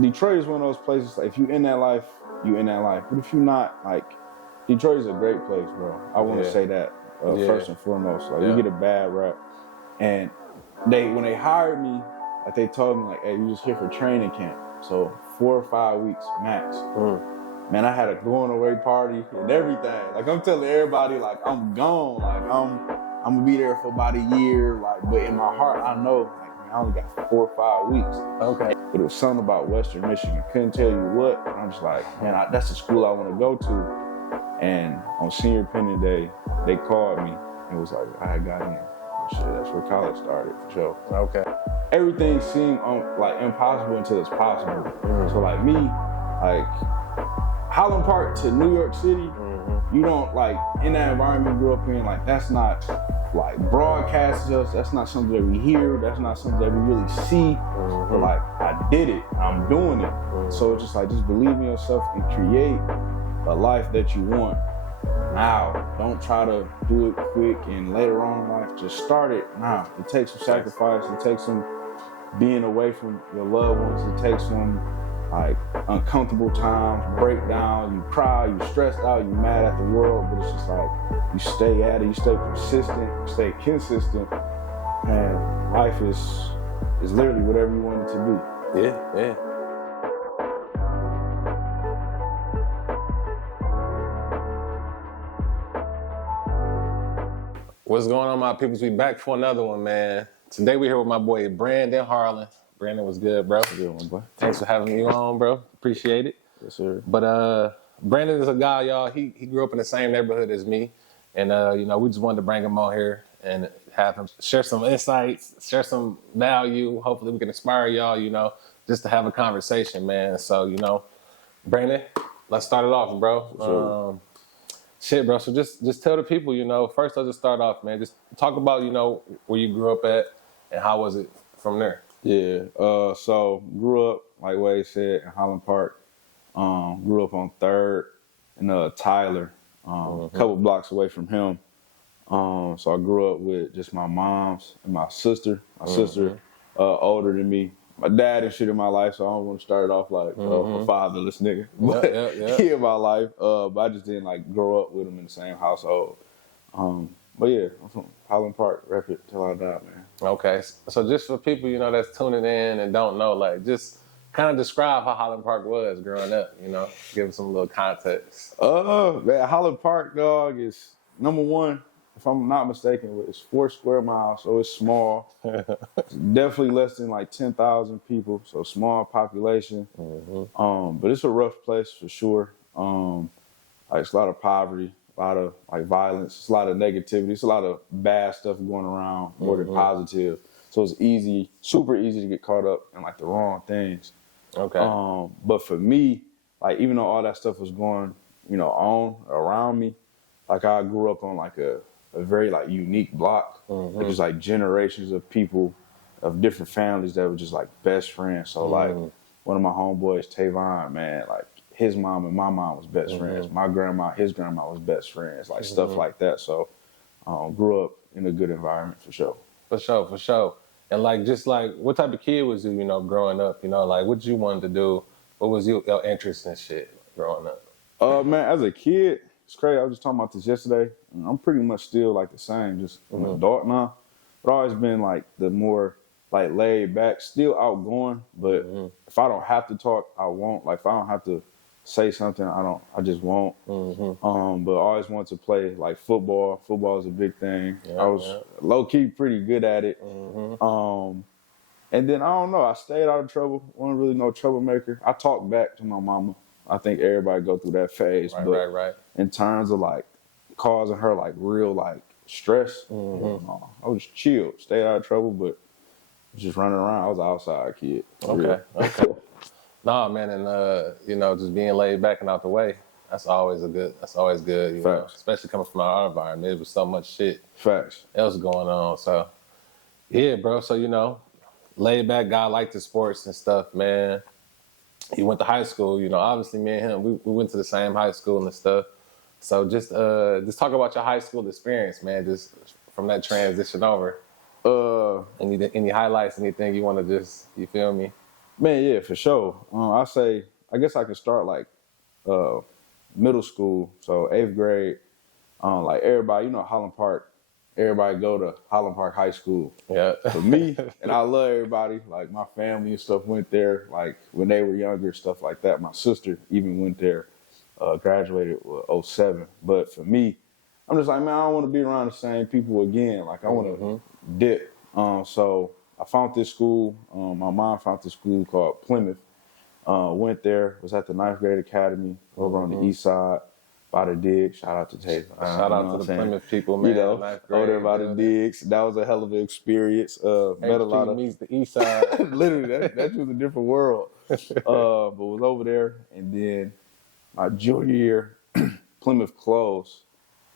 Detroit is one of those places, like, if you in that life, you in that life. But if you're not, like, Detroit is a great place, bro. I want to say that first and foremost. Like, you get a bad rap. And when they hired me, like, they told me, like, hey, you just here for training camp. So 4 or 5 weeks max. Man, I had a going away party and everything. Like, I'm telling everybody, like, I'm gone. Like, I'm gonna be there for about a year. Like, but in my heart, I know, like, man, I only got 4 or 5 weeks. Okay. But it was something about Western Michigan. Couldn't tell you what. And I'm just like, man, that's the school I want to go to. And on senior opinion day, they called me and was like, I had got in. Shit, that's where college started, for sure. Okay. Everything seemed like impossible until it's possible. So like me, like Highland Park to New York City, you don't, like, in that environment you grew up in, like, that's not like broadcast to us, that's not something that we hear, that's not something that we really see. But like, I did it, I'm doing it. So it's just like, just believe in yourself and create a life that you want now. Don't try to do it quick and later on in life. Just start it now. It takes some sacrifice. It takes some being away from your loved ones. It takes some, like, uncomfortable times, breakdown. You cry, you stressed out, you mad at the world. But it's just like, you stay at it. You stay persistent. You stay consistent. And life is literally whatever you want it to be. Yeah. What's going on, my peoples? We back for another one, man. Today we here with my boy Brandon Harlin. Brandon, was good, bro? Good one, boy. Thanks for having me on, bro. Appreciate it. Yes, sir. But Brandon is a guy, y'all. He grew up in the same neighborhood as me, and we just wanted to bring him on here and have him share some insights, share some value. Hopefully, we can inspire y'all, just to have a conversation, man. So, Brandon, let's start it off, bro. Sure. Shit, bro. So just tell the people, first I'll just start off, man. Just talk about, where you grew up at and how was it from there? Yeah. So grew up, like Wade said, in Highland Park. Grew up on 3rd in Tyler, a couple blocks away from him. So I grew up with just my moms and my sister. My sister older than me. My dad and shit in my life, so I don't want to start it off like a fatherless nigga. But he in my life. But I just didn't, like, grow up with him in the same household. But yeah, I'm from Highland Park, rep it till I die, man. Okay, so just for people, that's tuning in and don't know, like, just kind of describe how Highland Park was growing up, give them some little context. Man, Highland Park, dog, is number one, if I'm not mistaken, it's 4 square miles, so it's small. It's definitely less than like 10,000 people, so small population. But it's a rough place for sure. Like, it's a lot of poverty, a lot of, like, violence, it's a lot of negativity, it's a lot of bad stuff going around more than positive. So it's easy, super easy to get caught up in, like, the wrong things. Okay. But for me, like, even though all that stuff was going, on around me, like, I grew up on, like, a very, like, unique block. Like, just, like, generations of people of different families that were just, like, best friends. So like, one of my homeboys, Tavon, man, like, his mom and my mom was best friends. My grandma, his grandma was best friends, like, stuff like that. So grew up in a good environment, for sure. For sure. And, like, just, like, what type of kid was you, growing up? Like, what you wanted to do? What was your interest in shit growing up? Man, as a kid, it's crazy. I was just talking about this yesterday. I'm pretty much still, like, the same, just an adult now. But I've always been, like, the more, like, laid back, still outgoing. But if I don't have to talk, I won't. Like, if I don't have to say something, I just won't. But I always wanted to play, like, football. Football is a big thing. I was low-key pretty good at it. And then, I don't know, I stayed out of trouble. Wasn't really no troublemaker. I talked back to my mama. I think everybody go through that phase. Right. In terms of, like, causing her, like, real, like, stress, I was chill, stayed out of trouble, but just running around. I was an outside kid. Okay. Nah, man, and just being laid back and out the way. That's always good. Especially coming from our environment. There was so much shit. Facts. Else going on. So, yeah, bro. So, laid back guy, liked the sports and stuff, man. He went to high school. Obviously, me and him, we went to the same high school and stuff. So just talk about your high school experience, man. Just from that transition over. Any highlights? Anything you want to you feel me? Man, yeah, for sure. I guess I could start like middle school, so 8th grade. Like everybody, Holland Park. Everybody go to Holland Park High School. Yeah. For me, and I love everybody. Like my family and stuff went there. Like when they were younger, stuff like that. My sister even went there. Graduated with '07. But for me, I'm just like, man, I don't want to be around the same people again. Like I want to dip. So I found this school. My mom found this school called Plymouth. Went there. Was at the 9th grade academy over on the east side. By the digs, shout out to Taylor. Shout out to the Plymouth people, man. Over there by the digs. That was a hell of an experience. Met a lot of meets the east side. Literally, that was a different world. But was over there, and then my junior year, Plymouth closed.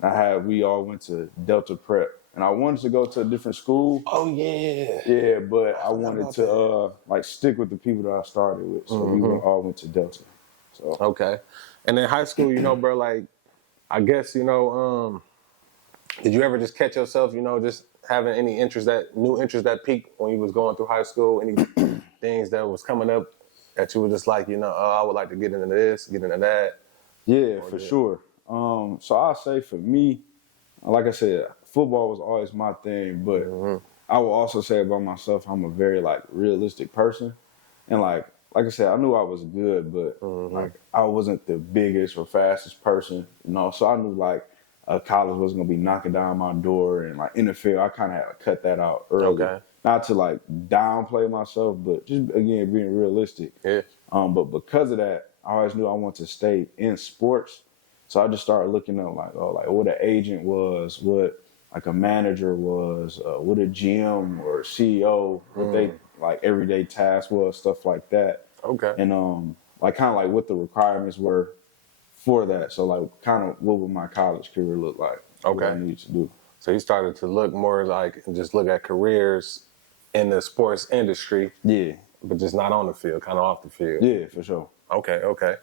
We all went to Delta Prep, and I wanted to go to a different school. Oh yeah. Yeah, but I wanted to stick with the people that I started with, so we all went to Delta. So okay. And in high school, bro, like, I guess, did you ever just catch yourself, just having any new interest that peaked when you was going through high school? Any things that was coming up that you were just like, I would like to get into this, get into that? Yeah, for sure. So I'll say for me, like I said, football was always my thing, but I will also say about myself, I'm a very realistic person. And like I said, I knew I was good, but I wasn't the biggest or fastest person, So I knew college wasn't gonna be knocking down my door, and NFL, I kind of had to cut that out early. Okay. Not to downplay myself, but just again being realistic. Yeah. But because of that, I always knew I wanted to stay in sports, so I just started looking up what an agent was, what a manager was, what a GM or CEO, what they everyday tasks was, stuff like that. Okay. And what the requirements were for that. So kind of what would my college career look like? Okay. What I needed to do. So you started to look more and just look at careers in the sports industry. Yeah. But just not on the field, kind of off the field. Yeah, for sure. Okay.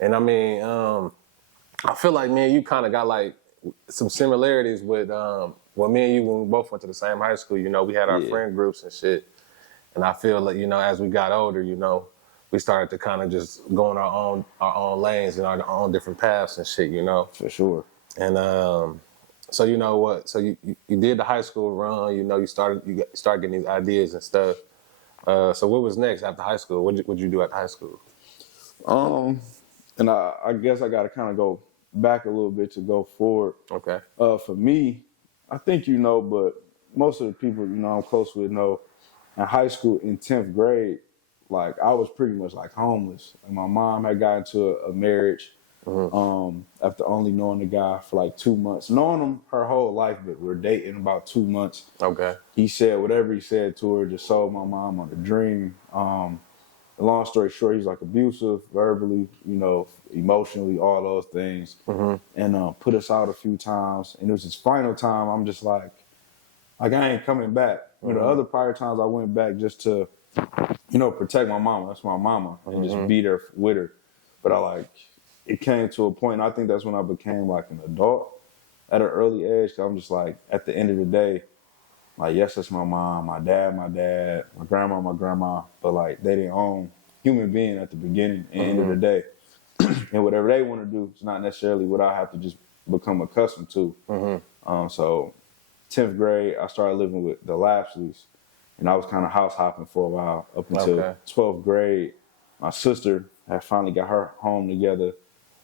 And I mean, I feel like me and you kind of got some similarities with when me and you, when we both went to the same high school, we had our friend groups and shit. And I feel like, as we got older, we started to kind of just go on our own lanes and our own different paths and shit, For sure. And so you know what? So you did the high school run, you started getting these ideas and stuff. So what was next after high school? What'd you do at high school? And I guess I got to kind of go back a little bit to go forward. Okay. For me, I think but most of the people I'm close with know. In high school, in 10th grade, I was pretty much homeless. And my mom had gotten into a marriage after only knowing the guy for 2 months. Knowing him her whole life, but we're dating about 2 months. Okay. He said whatever he said to her, just sold my mom on a dream. Long story short, he's abusive, verbally, emotionally, all those things. And put us out a few times. And it was his final time. I'm just I ain't coming back. The other prior times I went back just to, protect my mama. That's my mama. And just be there with her. But it came to a point, and I think that's when I became an adult at an early age. Cause I'm just at the end of the day, yes, that's my mom, my dad, my grandma. But they didn't own human being at the beginning and end of the day. And whatever they want to do, it's not necessarily what I have to just become accustomed to. So 10th grade, I started living with the Lapsleys, and I was kind of house hopping for a while up until 12th grade. My sister had finally got her home together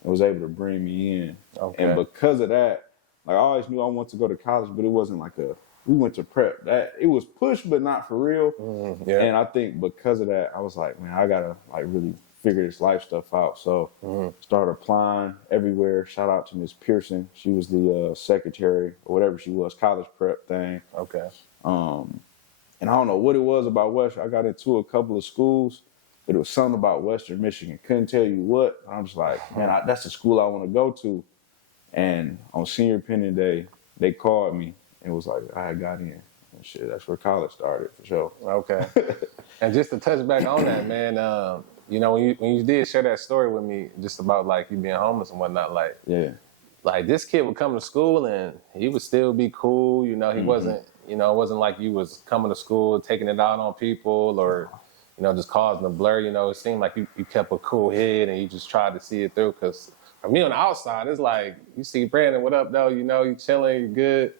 and was able to bring me in. Okay. And because of that, I always knew I wanted to go to college, but it wasn't we went to prep. That it was pushed, but not for real. And I think because of that, I was man, I gotta really figure this life stuff out. So started applying everywhere. Shout out to Miss Pearson. She was the secretary or whatever she was, college prep thing. Okay. And I don't know what it was about Western. I got into a couple of schools, but it was something about Western Michigan. Couldn't tell you what. I'm just man, that's the school I want to go to. And on senior opinion day, they called me and was I had got in. And shit, that's where college started for sure. Okay. And just to touch back on that, man, when you did share that story with me, just about you being homeless and whatnot, this kid would come to school and he would still be cool. He wasn't, it wasn't like you was coming to school, taking it out on people or, just causing a blur. It seemed like you kept a cool head and you just tried to see it through. Because for me on the outside, it's like, you see Brandon, what up, though? You chilling, you good.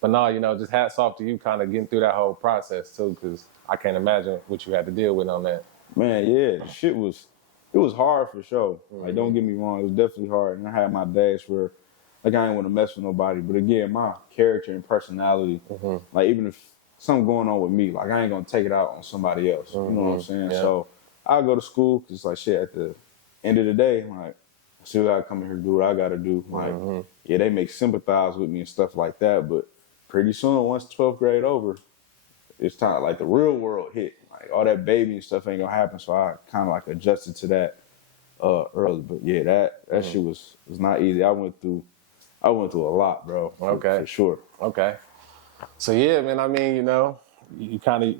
But no, just hats off to you kind of getting through that whole process, too, because I can't imagine what you had to deal with on that. Man, yeah, it was hard for sure. Like, don't get me wrong, it was definitely hard. And I had my days where, like, I didn't want to mess with nobody. But again, my character and personality, like, even if something going on with me, like, I ain't going to take it out on somebody else. You know what I'm saying? Yeah. So I'll go to school because it's like, shit, at the end of the day, like, I still got to come here and do what I got to do. Like, yeah, they may sympathize with me and stuff like that, but pretty soon, once 12th grade over, it's time, like, the real world hit. Like, all that baby and stuff ain't gonna happen, so I kind of like adjusted to that early. But yeah, that shit was not easy. I went through a lot, bro. For sure. Okay. So yeah, man. I mean, you kind of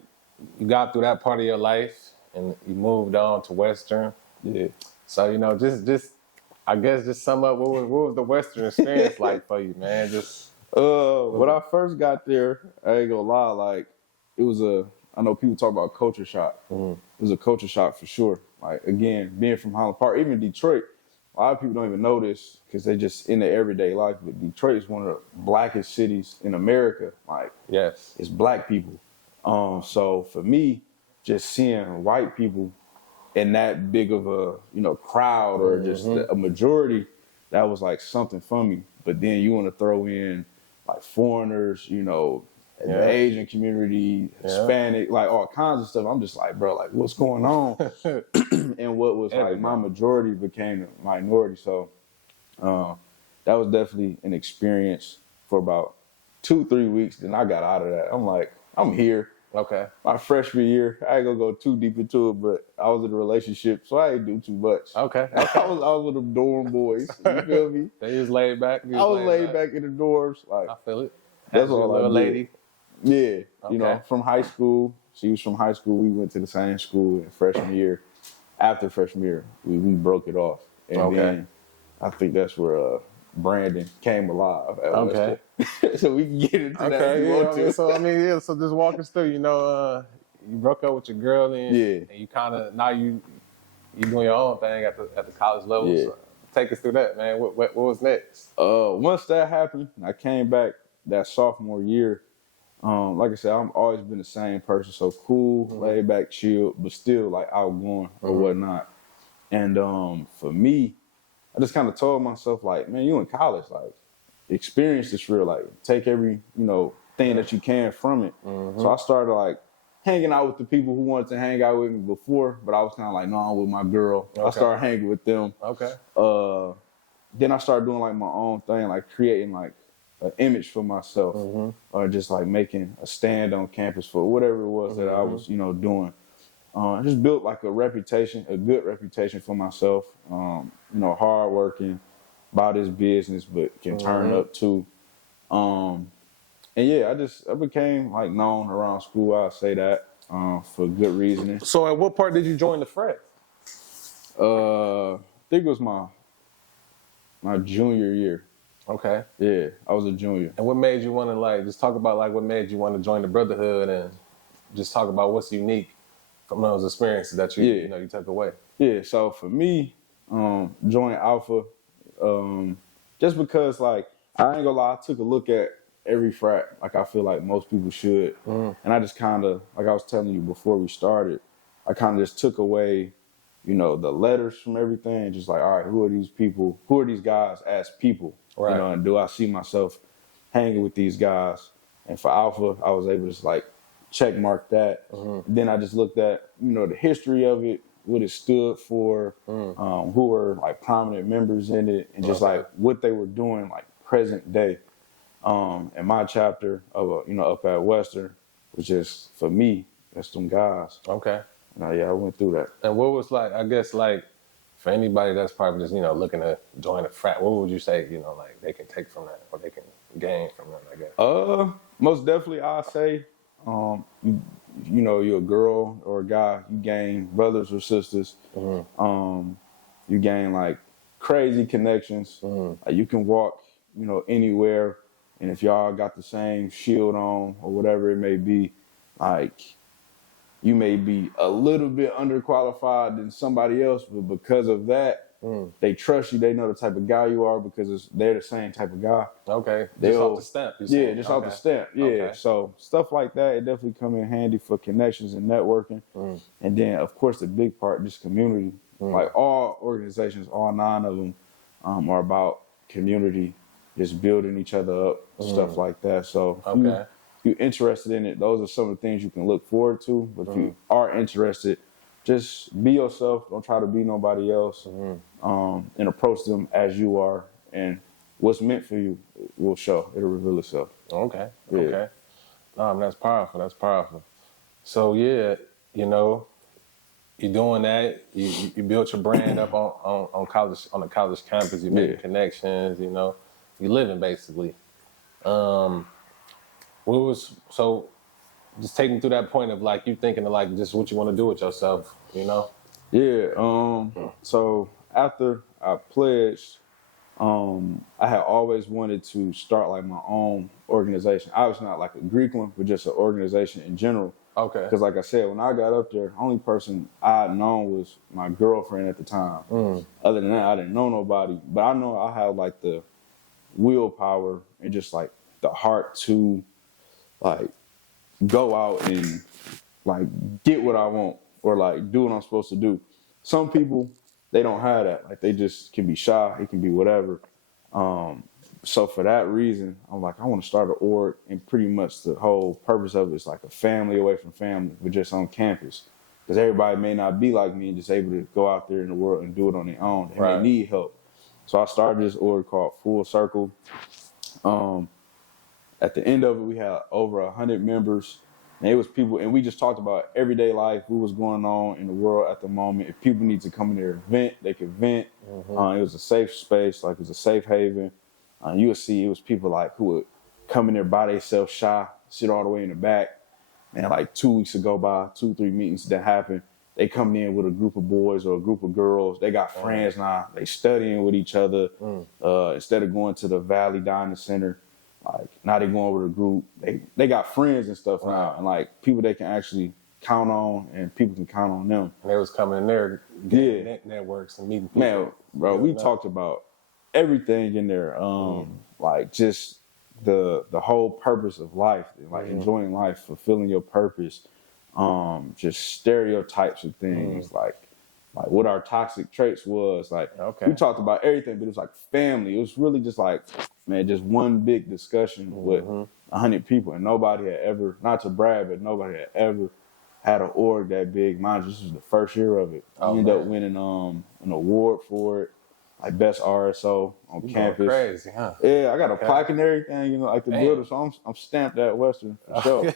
you got through that part of your life, and you moved on to Western. Yeah. So just I guess just sum up what was the Western experience like for you, man? When I first got there, I ain't gonna lie, like, it was I know people talk about culture shock. It was a culture shock for sure. Like, again, being from Highland Park, even Detroit, a lot of people don't even know this because they just in their everyday life, but Detroit is one of the blackest cities in America. Like, Yes. It's black people. So for me, just seeing white people in that big of a, crowd or just a majority, that was like something for me. But then you want to throw in like foreigners, the Asian community, Hispanic, like all kinds of stuff. I'm just like, bro, like, what's going on? And what was like my majority became a minority. So that was definitely an experience for about 2-3 weeks. Then I got out of that. I'm like, I'm here. Okay. My freshman year, I ain't gonna go too deep into it, but I was in a relationship, so I ain't do too much. Okay. I was with them dorm boys. You feel me? They was laid back. I was laid back in the dorms. Like, I feel it. That's all I did. Lady. Yeah. Okay. From high school. She was from high school. We went to the same school in freshman year. After freshman year, we broke it off. And then I think that's where Brandon came alive at Western. So we can get into that if you want to. So just walk us through, you broke up with your girl and you kind of, now you doing your own thing at the college level. Yeah. So take us through that, man. What was next? Once that happened, I came back that sophomore year. Like I said, I've always been the same person, so cool, laid back, chill, but still like outgoing or whatnot. And for me, I just kind of told myself, like, man, you in college, like, experience this real, like, take every, thing that you can from it. So I started, like, hanging out with the people who wanted to hang out with me before, but I was kind of like, no, I'm with my girl. I started hanging with them. Then I started doing, like, my own thing, like, creating, like, an image for myself or just, like, making a stand on campus for whatever it was that I was, doing. I just built like a good reputation for myself. Hardworking, about this business, but can turn up too. And yeah, I became like known around school. I'll say that for good reasoning. So at what part did you join the Frats? I think it was my junior year. Okay. Yeah, I was a junior. And what made you want to just talk about what made you want to join the Brotherhood and just talk about what's unique from those experiences that you took away? Yeah, so for me, joining Alpha, just because I ain't gonna lie, I took a look at every frat like I feel like most people should. And I just kind of, like I was telling you before we started, I kind of just took away, the letters from everything and just like, all right, who are these people? Who are these guys as people? Right. And do I see myself hanging with these guys? And for Alpha, I was able to just check mark that. Then I just looked at, the history of it, what it stood for, who were prominent members in it, and just what they were doing present day. In my chapter of up at Western, which is for me, that's them guys. Okay. Yeah, I went through that. And what was for anybody that's probably just looking to join a frat, what would you say they can take from that or they can gain from that? I guess. Most definitely, I'd say, you're a girl or a guy, you gain brothers or sisters. You gain crazy connections. You can walk, anywhere, and if y'all got the same shield on or whatever it may be, you may be a little bit underqualified than somebody else, but because of that, they trust you. They know the type of guy you are because they're the same type of guy. Okay. Just off the stamp. Yeah, just off the stamp. Yeah. Okay. So stuff like that, it definitely come in handy for connections and networking. And then, of course, the big part, just community. Like all organizations, all 9 of them are about community, just building each other up, stuff like that. So if you're interested in it, those are some of the things you can look forward to. But if you are interested, just be yourself. Don't try to be nobody else. And approach them as you are. And what's meant for you will show. It'll reveal itself. Okay. Yeah. Okay. That's powerful. That's powerful. So, yeah, you know, you're doing that. You built your brand up on college, on the college campus. You making connections, you know. You're living, basically. Just take me through that point of like you thinking of like just what you want to do with yourself, you know? Yeah. So after I pledged, I had always wanted to start like my own organization. Obviously not like a Greek one, but just an organization in general. Okay. Because like I said, when I got up there, the only person I had known was my girlfriend at the time. Other than that, I didn't know nobody. But I know I had like the willpower and just like the heart to like go out and like get what I want or like do what I'm supposed to do. Some people, they don't have that. Like they just can be shy. It can be whatever. So for that reason, I'm like, I want to start an org, and pretty much the whole purpose of it is like a family away from family, but just on campus. Because everybody may not be like me and just able to go out there in the world and do it on their own. They may need help. So I started this org called Full Circle. At the end of it, we had over 100 members. And it was people, and we just talked about everyday life, what was going on in the world at the moment. If people need to come in there and vent, they could vent. It was a safe space, like it was a safe haven. You would see it was people like who would come in there by themselves shy, sit all the way in the back. And like 2 weeks ago by 2-3 meetings that happened, they come in with a group of boys or a group of girls. They got friends now. They studying with each other. Instead of going to the Valley Dining Center, like now they going with a group. They got friends and stuff now, and like people they can actually count on, and people can count on them. And they was coming in there, getting networks and meeting people. Man, bro, we talked about everything in there, like just the whole purpose of life, like enjoying life, fulfilling your purpose, just stereotypes of things, like what our toxic traits was. Like we talked about everything, but it was like family. It was really just like, man, just one big discussion with 100 people, and nobody had ever, not to brag, but nobody had ever had an org that big. Mine, this was the first year of it. We ended up winning an award for it, like best RSO on campus. Crazy, huh? Yeah, I got a plaque and everything, you know, like the builder, so I'm stamped at Western for sure.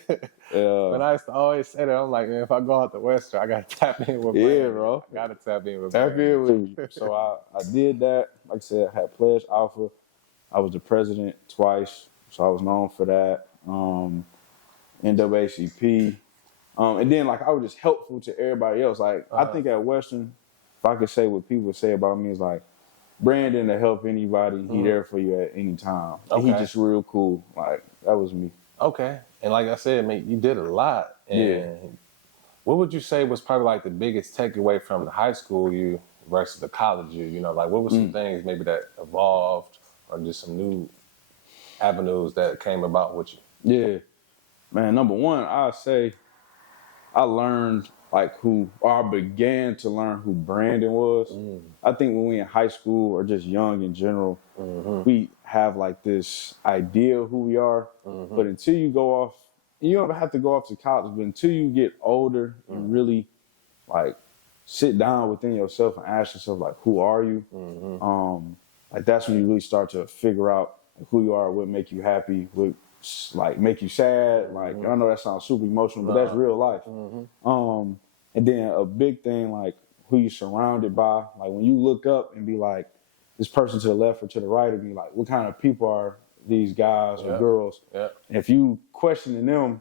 But I used to always say that, I'm like, man, if I go out to Western, I gotta tap in with Brandon. Bro. I gotta tap in with Tap in with you. So I did that. Like I said, I had Pledge Alpha. I was the president twice, so I was known for that. NAACP. And then like I was just helpful to everybody else. Like I think at Western, if I could say what people say about me is like, Brandon to help anybody, he there for you at any time. And he just real cool. Like that was me. Okay. And like I said, man, you did a lot. And what would you say was probably like the biggest takeaway from the high school you versus the college you? You know, like what were some things maybe that evolved or just some new avenues that came about with you? Yeah. Man, number one, I'd say I learned I began to learn who Brandon was. I think when we in high school or just young in general, we have like this idea of who we are. But until you go off, you don't have to go off to college, but until you get older and really like sit down within yourself and ask yourself like, who are you? Like that's when you really start to figure out who you are, what make you happy, what like make you sad. Like I know that sounds super emotional, but that's real life. And then a big thing, like who you're surrounded by. Like when you look up and be like, this person to the left or to the right, and be like, what kind of people are these guys or girls? And if you questioning them,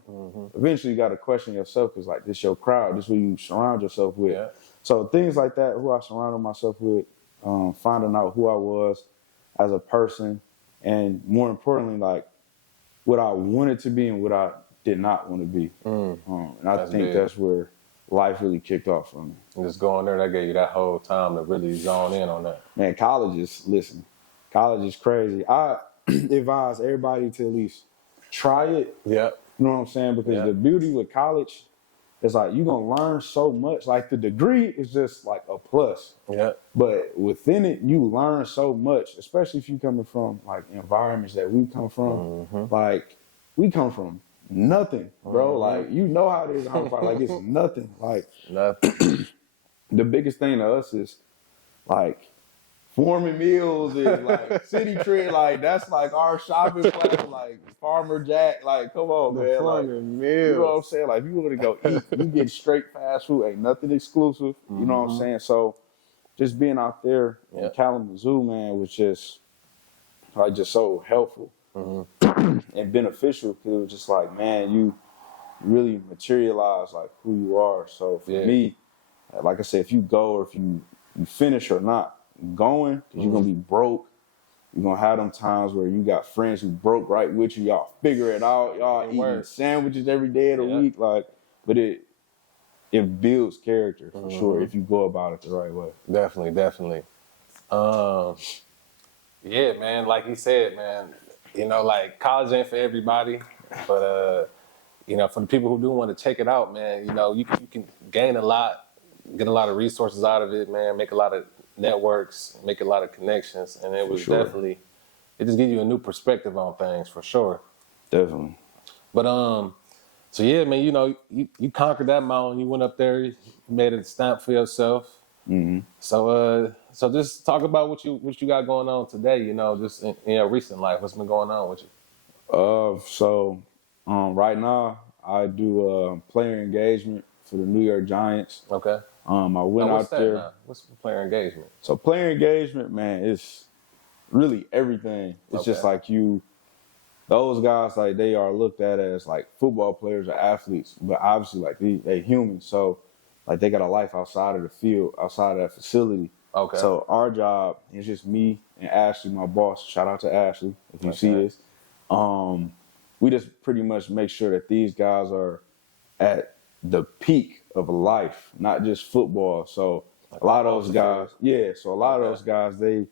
eventually you got to question yourself, because like this your crowd, this who you surround yourself with. So things like that, who I surrounded myself with, finding out who I was as a person, and more importantly, like what I wanted to be and what I did not want to be. And I think that's where life really kicked off for me. And just going there, that gave you that whole time to really zone in on that. Man, college is crazy. I advise everybody to at least try it. Yeah. You know what I'm saying? Because the beauty with college is like you're gonna learn so much. Like the degree is just like a plus. Yeah. But within it, you learn so much, especially if you coming from like environments that we come from. Like we come from nothing, bro. Like you know how it is. Like it's nothing. Like nothing. The biggest thing to us is like forming meals and like city trip. Like that's like our shopping plan. Like Farmer Jack. Like come on, man. Like meals. you know what I'm saying? Like if you want to go eat, you get straight fast food. Ain't nothing exclusive. You know what I'm saying? So just being out there in Kalamazoo, man, was just like just so helpful and beneficial because it was just like, man, you really materialize like who you are. So for me, like I said, if you go or if you finish or not going, because you're gonna be broke. You're gonna have them times where you got friends who broke right with you. Y'all figure it out. Y'all eating sandwiches every day of the week. Like, but it builds character for sure if you go about it the right way. Definitely. Yeah, man. Like he said, man. You know, like college ain't for everybody, but you know, for the people who do want to check it out, man. You know, you can gain a lot, get a lot of resources out of it, man. Make a lot of networks, make a lot of connections, and it was definitely it just gives you a new perspective on things for sure. Definitely. But so yeah, man, you know, you conquered that mountain. You went up there, you made a stamp for yourself. So so just talk about what you got going on today. You know, just in your recent life, what's been going on with you? So right now I do player engagement for the New York Giants. Okay. I went out there. Now? What's player engagement? So player engagement, man, it's really everything. It's just like those guys, like they are looked at as like football players or athletes, but obviously like they humans. So like they got a life outside of the field, outside of that facility. Okay. So our job is just me and Ashley, my boss. Shout out to Ashley if you see this. We just pretty much make sure that these guys are at the peak of life, not just football. So a lot of those guys, so a lot of those guys, they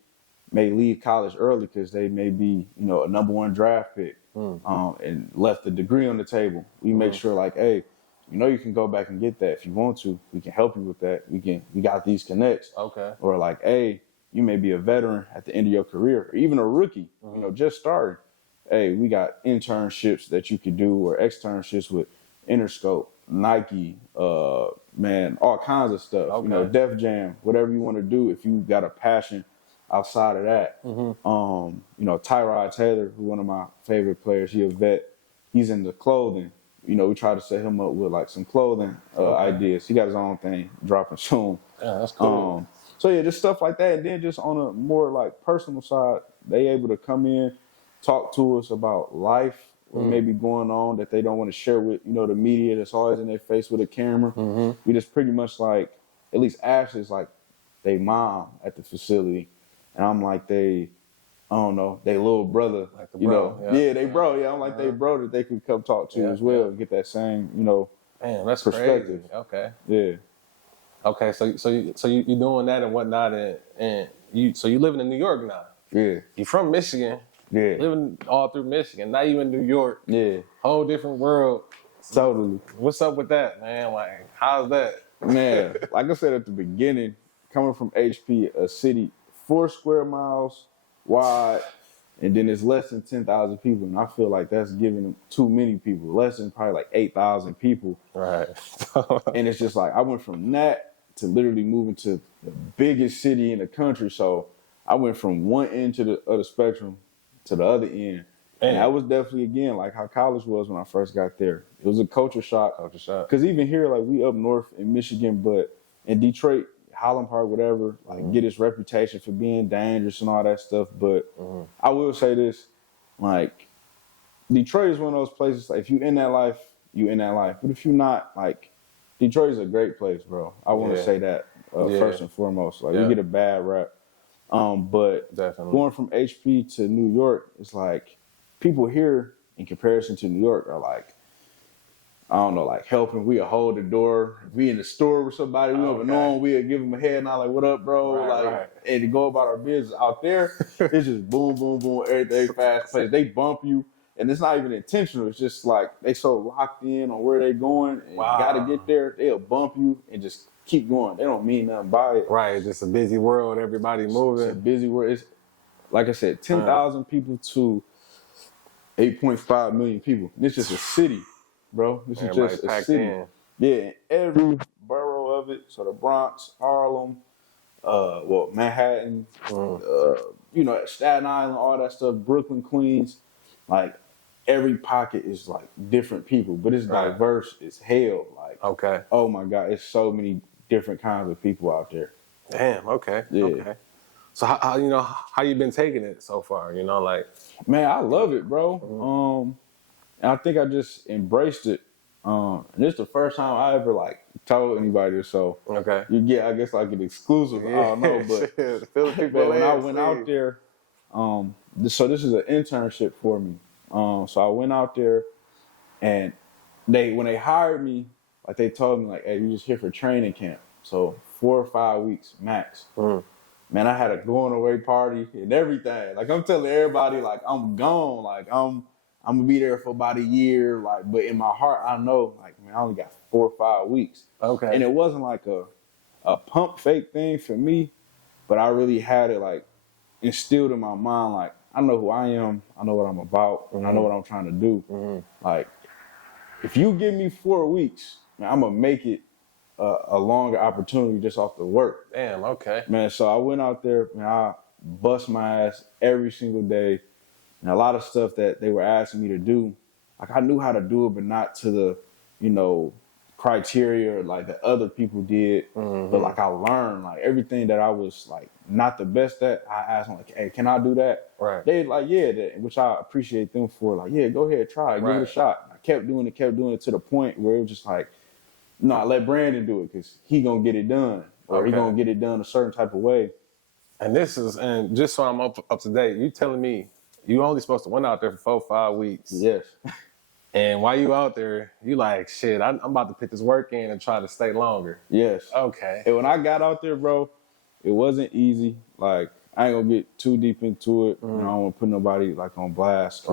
may leave college early because they may be, you know, a number 1 draft pick and left a degree on the table. We make sure like, hey, you know, you can go back and get that if you want to. We can help you with that. We got these connects. Okay. Or like, hey, you may be a veteran at the end of your career, or even a rookie, you know, just starting. Hey, we got internships that you could do, or externships with Interscope, Nike, man, all kinds of stuff. Okay. You know, Def Jam, whatever you want to do. If you got a passion outside of that, you know, Tyrod Taylor, who's one of my favorite players, he a vet. He's into clothing. You know, we try to set him up with like some clothing ideas. He got his own thing dropping soon. Yeah, that's cool. So yeah, just stuff like that. And then just on a more like personal side, they able to come in, talk to us about life, what may be going on that they don't want to share with, you know, the media that's always in their face with a camera. We just pretty much like, at least Ashley's like they mom at the facility. And I'm like I don't know, they little brother, like the bro, you know. Yeah, they bro. Yeah, I'm like they bro that they could come talk to as well and get that same, you know, that's perspective. Crazy. Okay. Yeah. Okay, so you doing that and whatnot, and you living in New York now. Yeah. You from Michigan. Yeah. Living all through Michigan, not even New York. Yeah. Whole different world. Totally. What's up with that, man? Like, how's that? Man, like I said at the beginning, coming from HP, a city 4 square miles wide, and then it's less than 10,000 people, and I feel like that's giving too many people, less than probably like 8,000 people. Right. And it's just like, I went from that to literally moving to the biggest city in the country, so I went from one end of the spectrum to the other end. And that was definitely, again, like how college was when I first got there. It was a culture shock. Because even here, like we up north in Michigan, but in Detroit, Highland Park, whatever, like get its reputation for being dangerous and all that stuff. But I will say this, like Detroit is one of those places, like if you in that life, you in that life. But if you're not, like Detroit is a great place, bro. I want to say that first and foremost. Like we get a bad rap. But definitely going from HP to New York, it's like people here in comparison to New York are like, I don't know, like helping. We'd hold the door. If we in the store with somebody, we don't know them, we'd give them a head nod like, what up, bro? Right. And to go about our business. Out there, it's just boom, boom, boom, everything fast paced. They bump you, and it's not even intentional. It's just like they so locked in on where they going and got to get there. They'll bump you and just keep going. They don't mean nothing by it. Right, it's just a busy world. Everybody moving. It's a busy world. It's, like I said, 10,000 people to 8.5 million people. This is just a city, bro. This is just a city. Yeah, and every borough of it. So the Bronx, Harlem, Manhattan, Staten Island, all that stuff, Brooklyn, Queens. Like every pocket is like different people, but it's diverse as hell. Like, oh my God, it's so many different kinds of people out there. Damn. Okay. Yeah. Okay. So how you been taking it so far? Man, I love it, bro. And I think I just embraced it. And this is the first time I ever like told anybody this, so you get, I guess, like an exclusive. I don't know, but when I went out there, so this is an internship for me. So I went out there, and when they hired me, like they told me like, hey, you just here for training camp, so 4 or 5 weeks max. Man, I had a going away party and everything. Like I'm telling everybody, like I'm gone. Like I'm gonna be there for about a year. Like, but in my heart, I know, like, man, I only got 4 or 5 weeks. And it wasn't like a pump fake thing for me, but I really had it like instilled in my mind. Like I know who I am. I know what I'm about. And I know what I'm trying to do. Like if you give me 4 weeks, man, I'm gonna make it a longer opportunity just off the work. Damn, okay. Man, so I went out there, man, I bust my ass every single day. And a lot of stuff that they were asking me to do, like I knew how to do it, but not to the, criteria like that other people did. But like I learned, like everything that I was like not the best at, I asked them like, hey, can I do that? Right. They like, yeah, which I appreciate them for. Like, yeah, go ahead, try it, give it a shot. I kept doing it to the point where it was just like, no, I let Brandon do it because he gonna get it done, or he gonna get it done a certain type of way. And just so I'm up to date, you telling me you only supposed to went out there for 4 or 5 weeks? Yes. And while you out there, you like, shit, I'm about to put this work in and try to stay longer. Yes. Okay. And when I got out there, bro, it wasn't easy. Like I ain't gonna get too deep into it. I don't want to put nobody like on blast.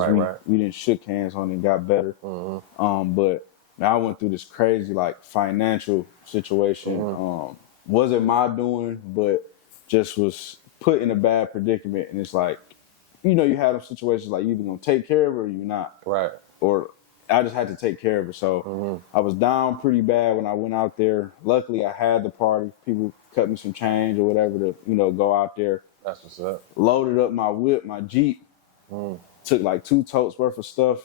We didn't shook hands on it and got better. But I went through this crazy like financial situation. Wasn't my doing, but just was put in a bad predicament. And it's like, you have them situations like you either gonna take care of it or you're not. Right. Or I just had to take care of it. So I was down pretty bad when I went out there. Luckily, I had the party. People cut me some change or whatever to, go out there. That's what's up. Loaded up my whip, my Jeep. Took like 2 totes worth of stuff.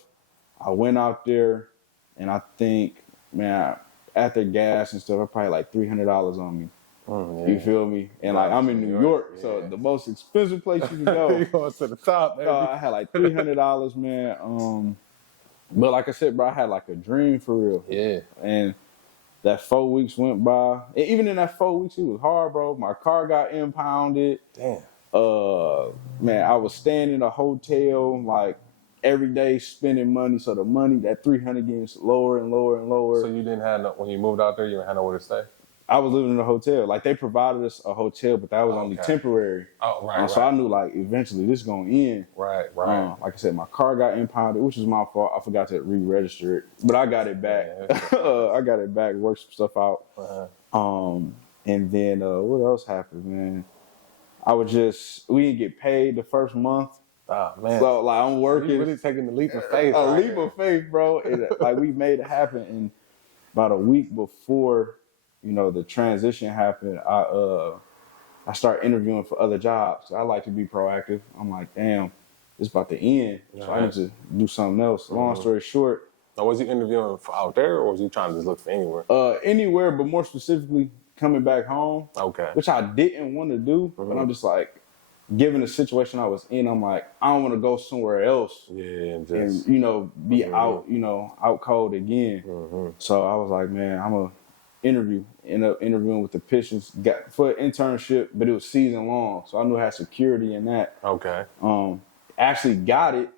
I went out there. And I think, man, after gas and stuff, I probably like $300 on me. You feel me? And like I'm in New York, so the most expensive place you can go. You going to the top, man. I had like $300, man. But like I said, bro, I had like a dream for real. Yeah. And that 4 weeks went by. And even in that 4 weeks, it was hard, bro. My car got impounded. Damn. Man, I was staying in a hotel like every day spending money, so the money, that 300 gets lower and lower and lower. So you didn't have when you moved out there, you didn't have nowhere to stay? I was living in a hotel. Like they provided us a hotel, but that was only temporary. Oh, right. So I knew like eventually this gonna end. Right. Like I said, my car got impounded, which was my fault. I forgot to re-register it, but I got it back. I got it back. Worked some stuff out. And then what else happened, man? We didn't get paid the first month. Oh, man. So, like, I'm working. You're really taking the leap of faith. Leap of faith, bro. Like, we made it happen. And about a week before, the transition happened, I started interviewing for other jobs. I like to be proactive. I'm like, damn, it's about to end. So I need to do something else. Long story short. Now, was you interviewing for out there, or was you trying to just look for anywhere? Anywhere, but more specifically, coming back home. Okay. Which I didn't want to do, but I'm just like, given the situation I was in, I'm like, I don't want to go somewhere else. Yeah, and be out, out cold again. So I was like, man, I'm gonna end up interviewing with the Pistons, got for an internship, but it was season long, so I knew I had security in that. Okay. Actually got it,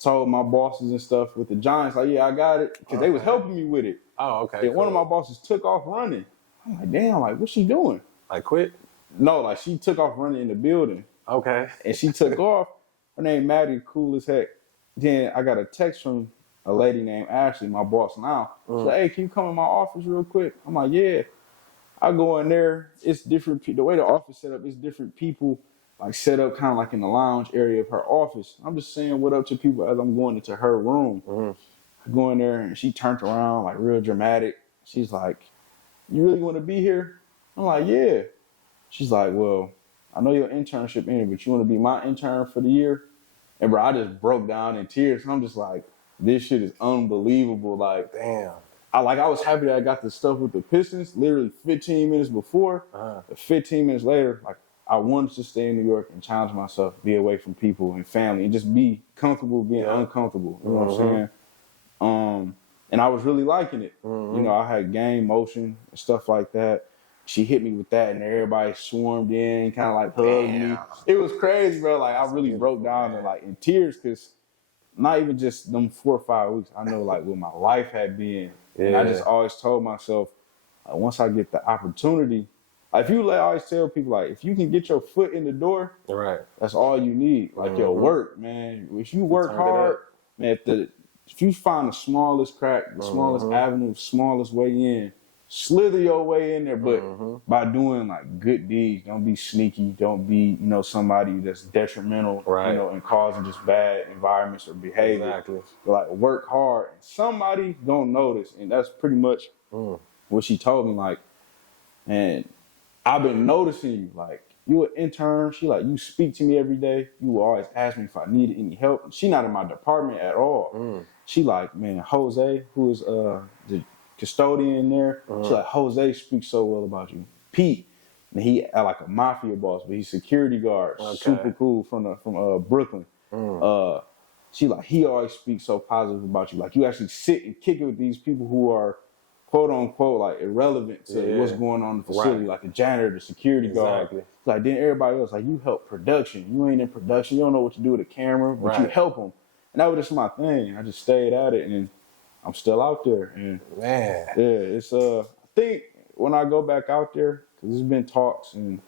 told my bosses and stuff with the Giants, like, yeah, I got it. Because they was helping me with it. Oh, okay. And one of my bosses took off running. I'm like, damn, like, what's she doing? Like, quit? No, like, she took off running in the building. Okay. And she took off. Her name Maddie, cool as heck. Then I got a text from a lady named Ashley, my boss now. She's like, hey, can you come in my office real quick? I'm like, yeah. I go in there. It's different. The way the office set up is different people, like set up kind of like in the lounge area of her office. I'm just saying what up to people as I'm going into her room. I go in there and she turned around like real dramatic. She's like, you really want to be here? I'm like, yeah. She's like, well, I know your internship ended, but you want to be my intern for the year? And bro, I just broke down in tears. I'm just like, this shit is unbelievable. Like, damn. I was happy that I got the stuff with the Pistons literally 15 minutes before. 15 minutes later, like, I wanted to stay in New York and challenge myself, be away from people and family, and just be comfortable being uncomfortable. You know what I'm saying? And I was really liking it. You know, I had game motion and stuff like that. She hit me with that, and everybody swarmed in, kind of like hugged me. It was crazy, bro. Like, I really broke down and like in tears, because not even just them 4 or 5 weeks. I know like what my life had been. And I just always told myself, once I get the opportunity, like, if you always tell people, like, if you can get your foot in the door, that's all you need. Like, your work, man. If you work hard, man, if you find the smallest crack, the smallest avenue, the smallest way in, slither your way in there, but by doing like good deeds. Don't be sneaky. Don't be, you know, somebody that's detrimental, you know, and causing just bad environments or behavior. Exactly. But like, work hard. Somebody gonna notice, and that's pretty much what she told me. Like, and I've been noticing you. Like, you an intern. She like, you speak to me every day. You will always ask me if I needed any help. She not in my department at all. She like, man, Jose, who is the custodian there. She like, Jose speaks so well about you. Pete, and he like a mafia boss, but he's security guard, super cool from Brooklyn. She like, he always speaks so positive about you. Like, you actually sit and kick it with these people who are quote unquote like irrelevant to what's going on in the facility, like the janitor, the security guard. Like, then everybody else, like, you help production. You ain't in production. You don't know what to do with a camera, but you help them. And that was just my thing. I just stayed at it, and I'm still out there. And man, yeah, it's I think when I go back out there, because there's been talks and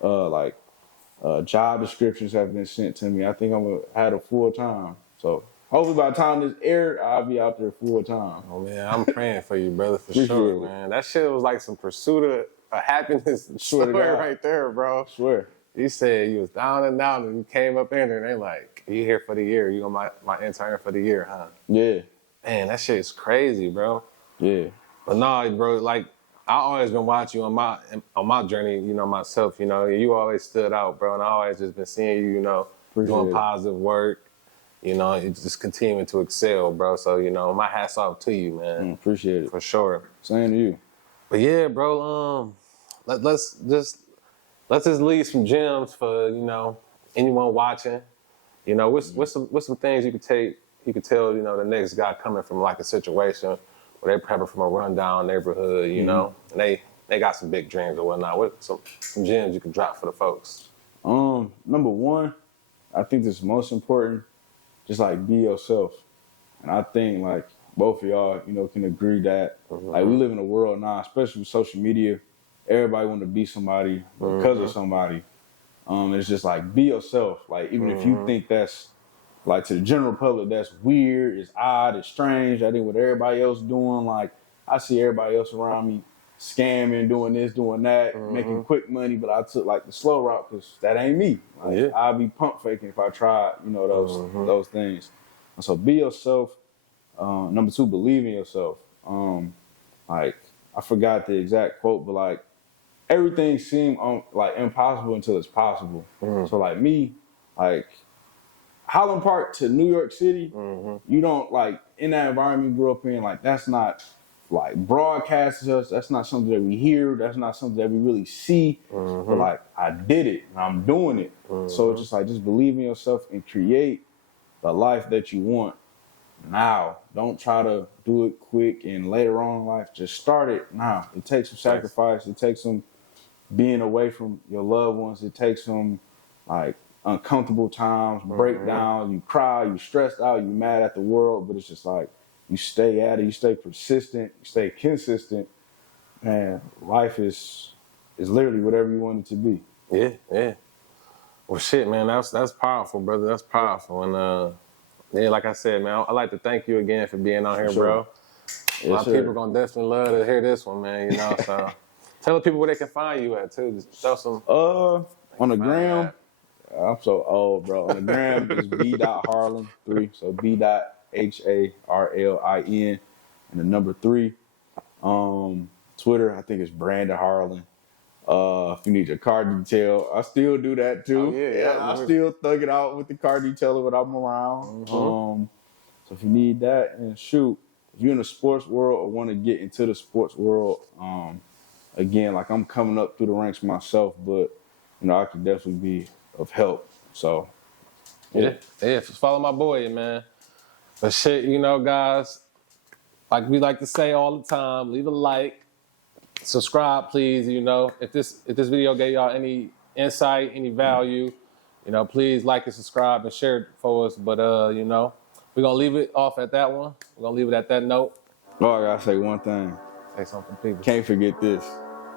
job descriptions have been sent to me. I think I'm gonna have a full time. So hopefully by the time this air, I'll be out there full time. Oh man, I'm praying for you, brother, for sure, man. That shit was like some pursuit of happiness story right there, bro. Swear. You said you was down and down, and you came up in there, and they like, you here for the year? You my intern for the year, huh? Yeah. Man, that shit is crazy, bro. Yeah. But no, bro, like, I always been watching you on my journey, you know, myself, you know, you always stood out, bro, and I always just been seeing you, you know, doing positive work, you know, you just continuing to excel, bro. So, you know, my hat's off to you, man. Appreciate it. For sure. Same to you. But yeah, bro, let's just leave some gems for, you know, anyone watching. You know, what's some things you could tell, you know, the next guy coming from like a situation where they're probably from a rundown neighborhood, you know, and they got some big dreams or whatnot. What some gems you can drop for the folks? Number one, I think this is most important, just like be yourself. And I think like both of y'all, you know, can agree that like we live in a world now, especially with social media, everybody want to be somebody because of somebody. It's just like, be yourself. Like, even if you think that's, like, to the general public, that's weird, it's odd, it's strange, I think what everybody else doing, like, I see everybody else around me scamming, doing this, doing that, making quick money, but I took, like, the slow route because that ain't me. Like, I'd be pump faking if I tried, you know, those things. And so be yourself. Number two, believe in yourself. Like, I forgot the exact quote, but, like, everything seemed like impossible until it's possible. So like me, like Highland Park to New York City, you don't like in that environment you grew up in, like that's not like broadcast to us. That's not something that we hear. That's not something that we really see. But like I did it and I'm doing it. So it's just like, just believe in yourself and create the life that you want now. Don't try to do it quick and later on in life. Just start it now. It takes some sacrifice. It takes some being away from your loved ones. It takes some like uncomfortable times, breakdowns, you cry, you stressed out, you mad at the world, but it's just like you stay at it, you stay persistent, you stay consistent, and life is literally whatever you want it to be. Yeah. Well, shit, man, that's powerful, brother. That's powerful, and yeah, like I said, man, I'd like to thank you again for being on here, bro. A lot of people gonna definitely love to hear this one, man. You know, so tell the people where they can find you at too. Just throw some. On the gram, I'm so old, bro. On the gram is b.harlin3, so b.harlin and the number 3. Twitter, I think it's Brandon Harlin. If you need your car detail, I still do that too. I still thug it out with the car detailer when I'm around. So if you need that, and shoot, if you're in the sports world or want to get into the sports world, again, like I'm coming up through the ranks myself, but you know I could definitely be of help. So yeah, just follow my boy, man. But shit, you know, guys, like we like to say all the time, leave a like. Subscribe, please. You know, if this video gave y'all any insight, any value, you know, please like and subscribe and share it for us. But you know, we're gonna leave it off at that one. We're gonna leave it at that note. Oh, I gotta say one thing. Say something, people. Can't forget this,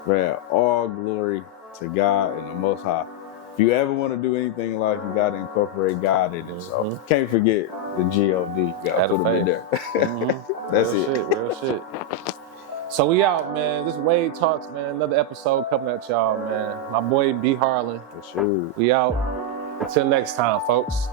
man. All glory to God and the Most High. If you ever want to do anything in life, you gotta incorporate God in it. So can't forget the God. You gotta put it in there. That's Real shit. So we out, man. This Wade Talks, man. Another episode coming at y'all, man. My boy B. Harlin. For sure. We out. Until next time, folks.